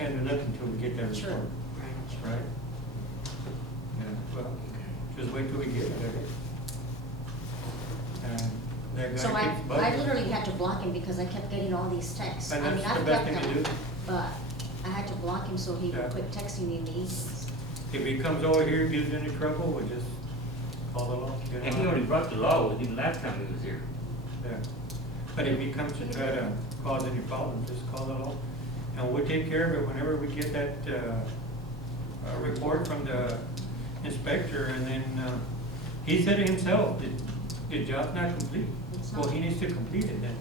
can't do nothing until we get that Sure. report, right? Yeah, well, just wait till we get it, I guess. And that So guy I keeps bugging. literally had to block him because I kept getting all these texts. And I mean, that's the I've best kept thing to them, do. but I had to block him so he Yeah. would quit texting me in the evenings. If he comes over here, gives any trouble, we'll just call the law. get him And he out. already brought the law with him last time he was here. Yeah, but if he comes to try to cause any problems, just call the law. And we'll take care of it whenever we get that, report from the inspector, and then, he said it himself, that the job's not complete. It's Well, not. he needs to complete it then.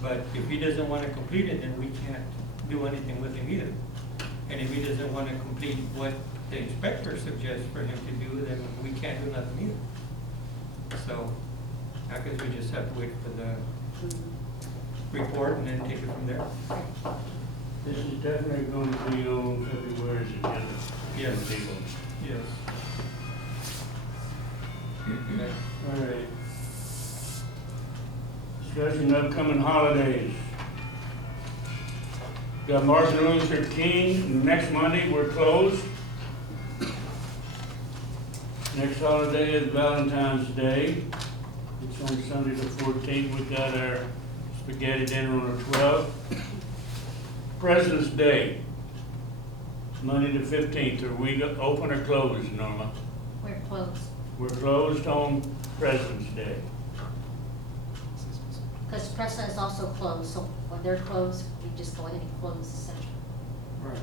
But if he doesn't wanna complete it, then we can't do anything with him either. And if he doesn't wanna complete what the inspector suggests for him to do, then we can't do nothing either. So, I guess we just have to wait for the report and then take it from there. This is definitely going to be on February's agenda. Yes. People. Yes. Okay. All right. Discussion upcoming holidays. Got Martin Luther King, next Monday, we're closed. Next holiday is Valentine's Day. It's on Sunday the 14th. We got our spaghetti dinner on the 12th. President's Day, Monday the 15th. Are we open or closed, Norma? We're closed. We're closed on President's Day. Because Preston is also closed, so when they're closed, we just go ahead and close the center. Right.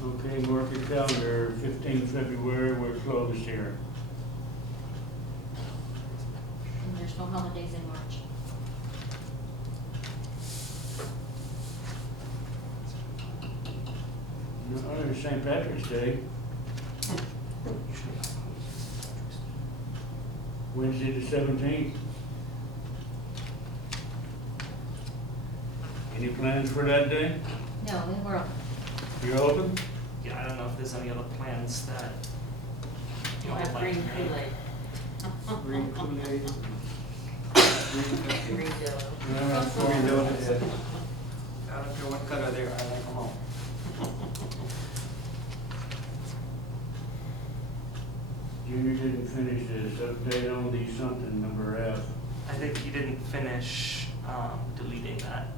Okay, mark your calendar, 15th February, we're closed here. And there's no holidays in March. No, there's St. Patrick's Day, Wednesday the 17th. Any plans for that day? No, we were, You're open? Yeah, I don't know if there's any other plans that you We'll would have like. green to hear. Kool-Aid. Green Kool-Aid. Green yellow. Green donut, yeah. I don't care what color they are, I like them all. Junior didn't finish this, update on the something, number F. I think he didn't finish deleting that.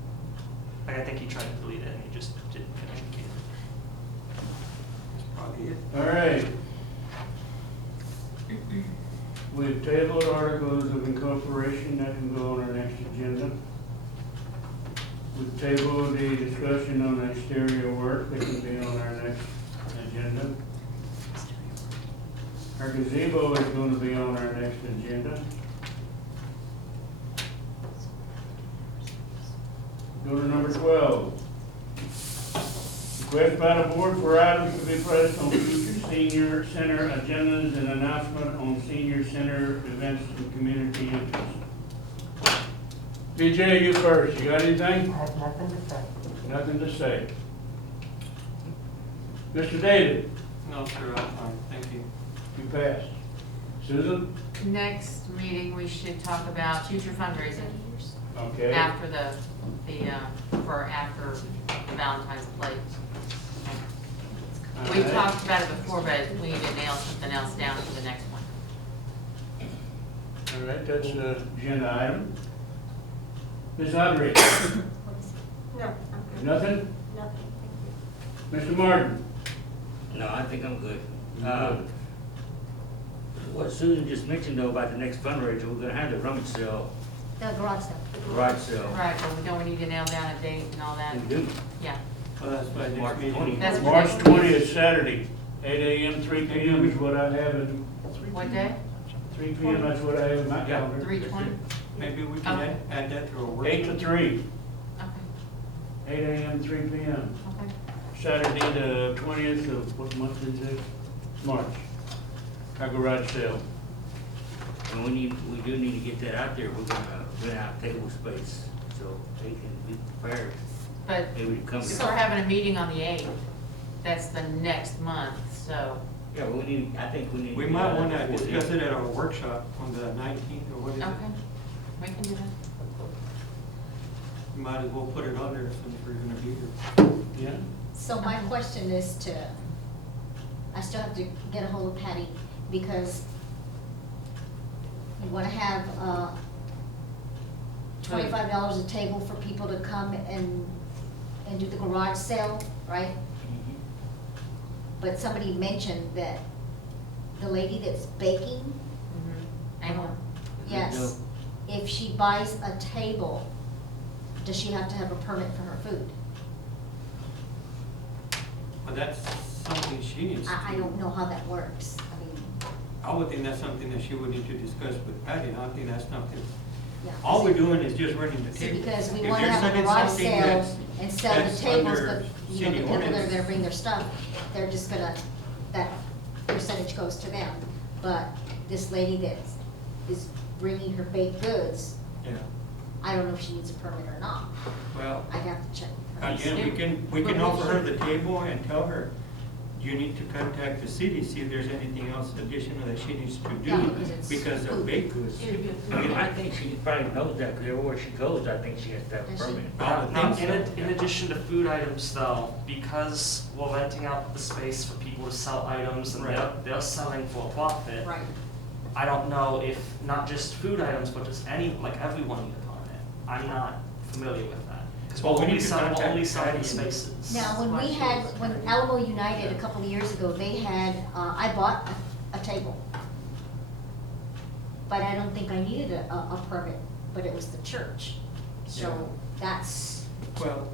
Like, I think he tried to delete it and he just didn't finish it. That's probably it. All right. We've tabled articles of incorporation that can go on our next agenda. We've tabled the discussion on exterior work that can be on our next agenda. Our gazebo is going to be on our next agenda. Go to number 12. Request by the board for items to be placed on future senior center agendas and announcement on senior center events and community interest. DJ, you first. You got anything? I have nothing to say. Nothing to say. Mr. David, No, sir, I'm fine, thank you. you passed. Susan? Next meeting, we should talk about future fundraising Okay. after for after the Valentine's plate. All We right. talked about it before, but we need to nail something else down for the next one. All right, that's an agenda item. Ms. Audrey? no, I'm good. Nothing? Nothing, Mr. Martin? No, I think I'm good. You good? What Susan just mentioned though about the next fundraiser, we're gonna have the rummage sale, the garage sale. garage sale. Right, but we need to nail down a date and all that. We do. Yeah. Well, that's by March next meeting. 20th. That's March what- 20th, Saturday, 8 a.m., 3 p.m. is what I have in, What day? 3 p.m., that's what I have in my Yeah. calendar. 3:20? Maybe we can Okay. add that to our work. 8 to 3, Okay, 8 a.m., 3 p.m. okay. Saturday the 20th of, what month is it? March. Our garage sale. And we do need to get that out there. We're gonna rent out table space, so they can be prepared. But Maybe to come. so we're having a meeting on the 8th. That's the next month, so. Yeah, but I think we need. We to might get want to that before discuss then. it at our workshop on the 19th, or what is it? Okay, we can do that. might as well put it on there since we're gonna be here. Yeah? So my question is I still have to get a hold of Patty, because you wanna have, $25 a table for people to come and do the garage sale, right? But somebody mentioned that the lady that's baking, Angle. yes, if she buys a table, does she have to have a permit for her food? But that's something she needs to. I don't know how that works. I mean, I would think that's something that she would need to discuss with Patty. I don't think that's something, yeah. all we're doing is just running the See, table. because we If wanna they're have a selling garage something sale that's- and sell the that's tables, under but, you know, city the people that are ordinance. gonna bring their stuff, they're just gonna, that percentage goes to them. But this lady that is bringing her baked goods, Yeah, I don't know if she needs a permit or not. well, I'd have to check with her. again, we can offer her the table and tell her, you need to contact the city, see if there's anything else additional that she needs to Yeah, do because it's because of food. baked goods. I think she probably knows that, because everywhere she goes, I think she has to have a Does she? permit. I would Now, think so. in addition to food items though, because we're renting out the space for people to sell items and Right. they're selling for a profit. Right. I don't know if not just food items, but just any, like everyone need a permit. I'm not familiar with that. Because Well, we're we only need to selling, contact only selling the Patty. spaces. Now, when Alamo United a couple of years ago, they had, I bought a table. But I don't think I needed a permit, but it was the church. So that's, Well,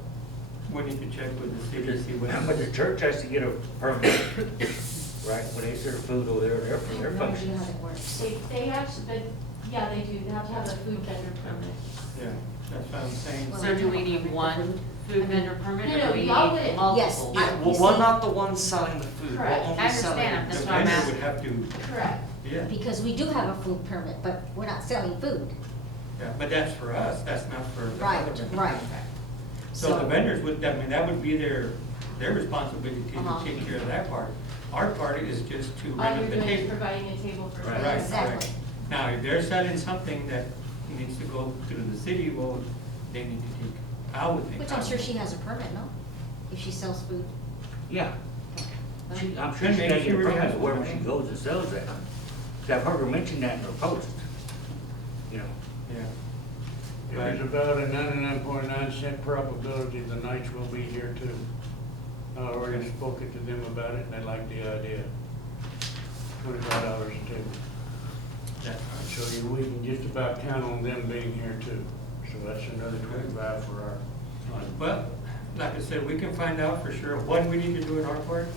we need to check with the city, see what. But the church has to get a permit, right, when they serve food over there for I their have no idea functions. how that works. They actually, but, yeah, they do, they have to have a food vendor permit. Yeah, that's what I'm saying. Well, So do we need one food vendor permit, No, or no, do we y'all need wouldn't. multiple? Yes, Yeah, You well, we're see- not the ones selling the food. Correct. We're only I understand, selling. that's The what I'm vendor asking. would have to, Correct. yeah, Because we do have a food permit, but we're not selling food. yeah, but that's for us, that's not for the Right, other vendors. right. So the vendors would, I mean, that would be their responsibility Uh-huh. to take care of that part. Our part is just to All rent you're up the doing is table. providing a table for. Right. Right, Exactly. right. Now, if they're selling something that needs to go through the city, well, they need to take, I would think. Which I'm sure she has a permit, no? If she sells food. Yeah, I'm sure Then she maybe can she get a really permit has wherever one. she goes and sells that. 'Cause I've heard her mention that in her post, you know. Yeah. There's about a 99.9% probability the Knights will be here too. I already spoken to them about it and they like the idea. $25 a table. That's So we can just about count on them being here too. So that's another 25 for our fund. Well, like I said, we can find out for sure what we need to do in our part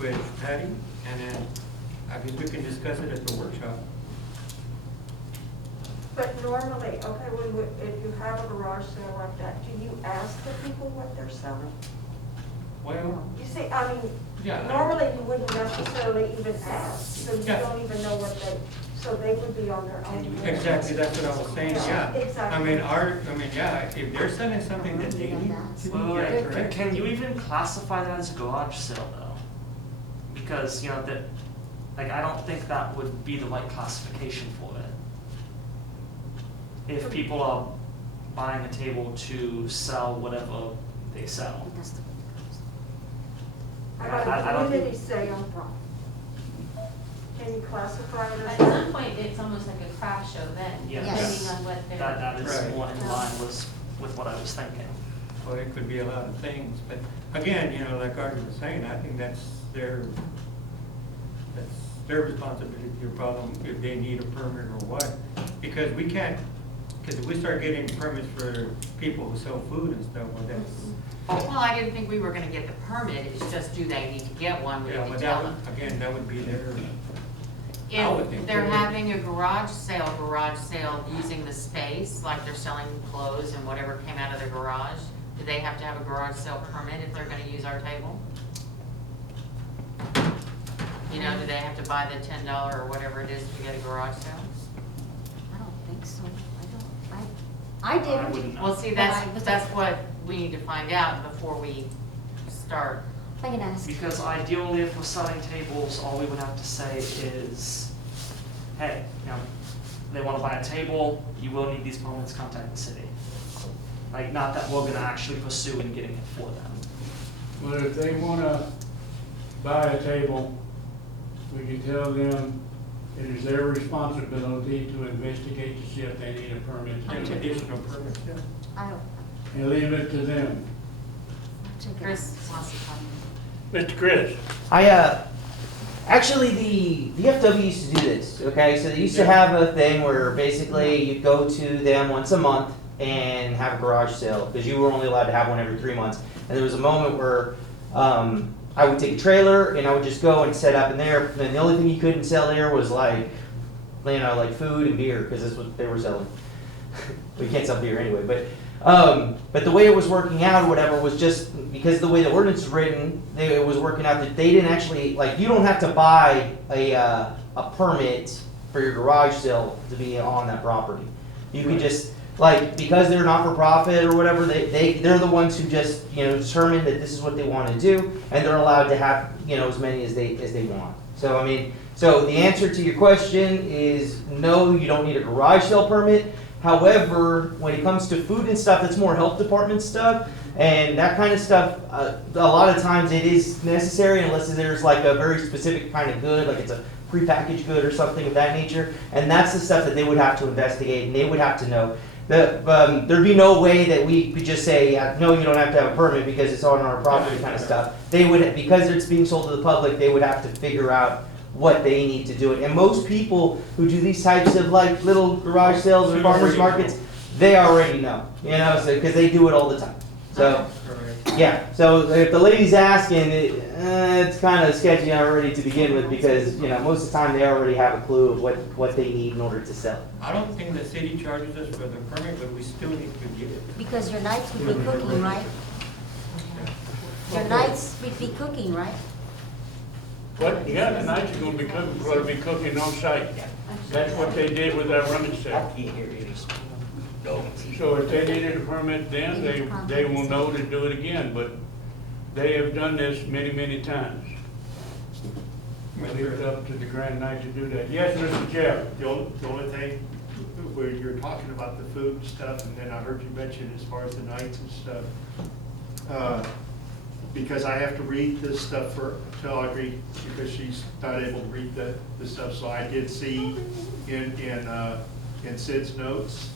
with Patty, and then I guess we can discuss it at the workshop. But normally, okay, if you have a garage sale like that, do you ask the people what they're selling? Well, You see, I mean, Yeah. normally you wouldn't necessarily even ask, so you Yeah. don't even know what so they would be on their own. exactly, that's what I was saying, yeah. Exactly. Yeah, if they're selling something that they need to do, Well, yeah, can, correct. can you even classify that as a garage sale though? Because, you know, that, like, I don't think that would be the right classification for it. If people are buying a table to sell whatever they sell. That's the- How about I a don't think- community sale? Can you classify it At as? some point, it's almost like a craft show then, Yeah. Yes. depending on what they're. That is Right. more in line with what I was thinking. Well, it could be a lot of things, but again, you know, like Artie was saying, I think that's their responsibility or problem if they need a permit or what. Because we can't, because if we start getting permits for people who sell food and stuff, well, that's, Well, I didn't think we were gonna get the permit, it's just, do they need to get one, we yeah, need but to that tell would, them. again, that would be their, I would think If they're they would. having a garage sale using the space, like they're selling clothes and whatever came out of their garage, do they have to have a garage sale permit if they're gonna use our table? You know, do they have to buy the $10 or whatever it is to get a garage sale? I don't think so. I didn't. wouldn't know. Well, see, that's what we need to find out before we start. I can ask. Because ideally, if we're selling tables, all we would have to say is, hey, you know, they want to buy a table, you will need these permits, contact the city. Like, not that we're gonna actually pursue in getting it for them. But if they wanna buy a table, we can tell them it is their responsibility to investigate to see if they need a permit to And do it. additional permits, yeah. I don't, And leave it to them. take it. Chris wants to talk. Mr. Chris? Actually, the VFW used to do this, okay? So they used to have a thing where basically you'd go to them once a month and have a garage sale, because you were only allowed to have one every 3 months. And there was a moment where I would take a trailer and I would just go and set up in there, and the only thing you couldn't sell there was like food and beer, because that's what they were selling. We can't sell beer anyway, but the way it was working out or whatever was just because the way the ordinance is written, it was working out that they didn't actually, like, you don't have to buy a permit for your garage sale to be on that property. You can just, like, because they're not for profit or whatever, they're the ones who just, determine that this is what they want to do, and they're allowed to have, as many as they want. So, I mean, so the answer to your question is no, you don't need a garage sale permit. However, when it comes to food and stuff, that's more health department stuff, and that kind of stuff, a lot of times it is necessary unless there's like a very specific kind of good, like it's a prepackaged good or something of that nature, and that's the stuff that they would have to investigate, and they would have to know. There'd be no way that we could just say, no, you don't have to have a permit because it's on our property kind of stuff. They would, because it's being sold to the public, they would have to figure out what they need to do it. And most people who do these types of like little garage sales or farmers markets, they already know, so, because they do it all the time. So, Correct. yeah, so if the lady's asking, it's kind of sketchy already to begin with, because, most of the time they already have a clue of what they need in order to sell. I don't think the city charges us for the permit, but we still need to get it. Because your nights would be cooking, right? Your nights would be cooking, right? What? Yeah, tonight you're gonna be cooking, we're gonna be cooking on site. That's what they did with that rummage sale. So if they needed a permit then, they will know to do it again, but they have done this many, many times. Leave it up to the Grand Knight to do that. Yes, Mr. Jeff? The only thing, where you're talking about the food and stuff, and then I heard you mention as far as the nights and stuff, because I have to read this stuff to Audrey, because she's not able to read the stuff, so I did see in Sid's notes